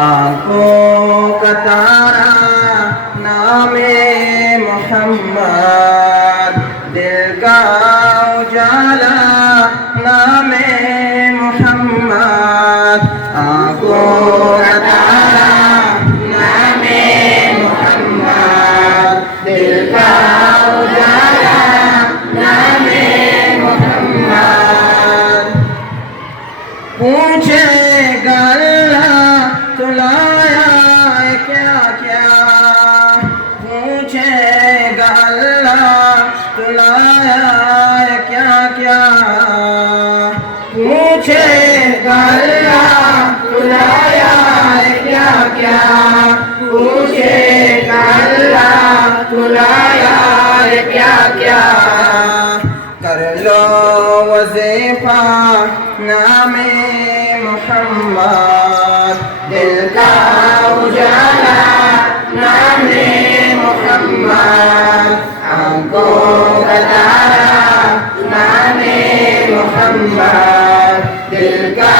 آنکھوں کا تارا نام محمد، دل کا اجالا نام محمد، آنکھوں کا تارا نام محمد، دل کا اجالا نام محمد۔ پوچھے گا اللہ تو لایا ہے کیا کیا، پوچھے گا اللہ تو لایا ہے کیا کیا، پوچھے گا اللہ تو لایا ہے کیا کیا، پوچھے گا اللہ تو لایا ہے کیا کیا۔ کر لو وظیفہ نام محمد، دل کا اجالا نام محمد، آنکھوں کا تارا نام محمد، دل کا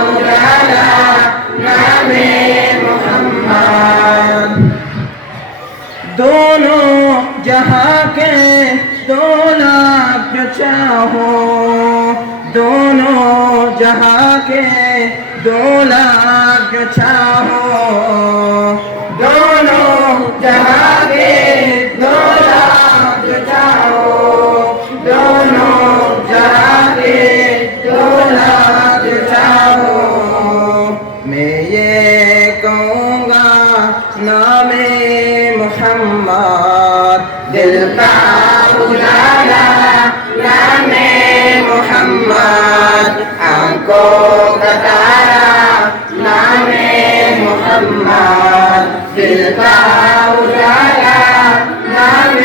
اجالا نام محمد۔ دونوں جہاں کے دو لاکھ جو چاہو، دونوں جہاں کے دو لاکھ جو چاہو، دونوں جہاں کے دو لاکھ جو چاہو، دونوں جہاں کے دو لاکھ جو چاہو۔ میں یہ کہوں گا نام محمد، دل کا اجالا نام محمد، آنکھوں کا تارا نام محمد، دل کا اجالا نام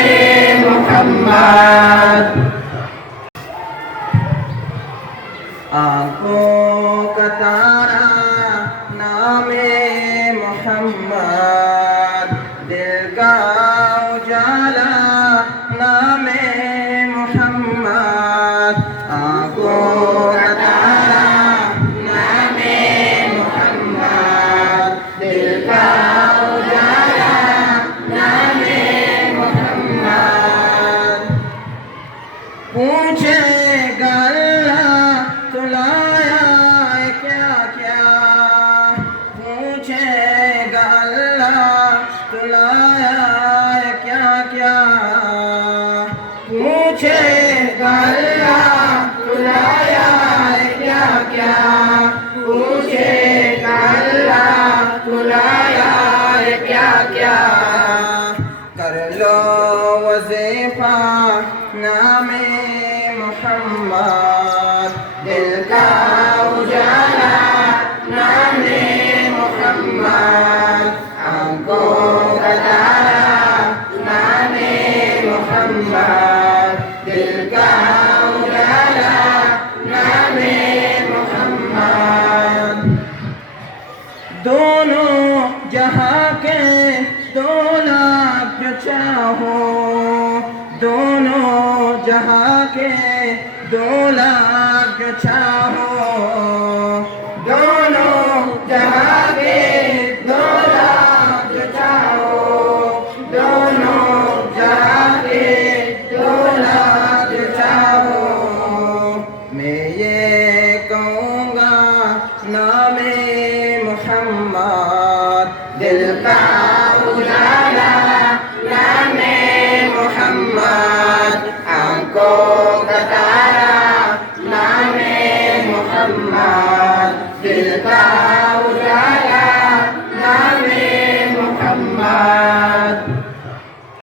محمد۔ آنکھوں کا تارا نام محمد، دل کا اجالا نام محمد، آنکھوں کا تارا نام محمد، دل کا اجالا نام محمد۔ پوچھے گا اللہ تو لایا ہے کیا کیا، پوچھے گا اللہ تو لایا ہے کیا کیا، پوچھے گا اللہ تو لایا ہے کیا کیا، پوچھے گا اللہ تو لایا ہے کیا کیا۔ کر لو وظیفہ نام محمد، دل کا اجالا نام محمد، آنکھوں کا تارا نام محمد، دل کا اجالا نام محمد۔ دونوں جہاں کے دو لاکھ جو چاہو، دونوں جہاں کے دو لاکھ جو چاہو،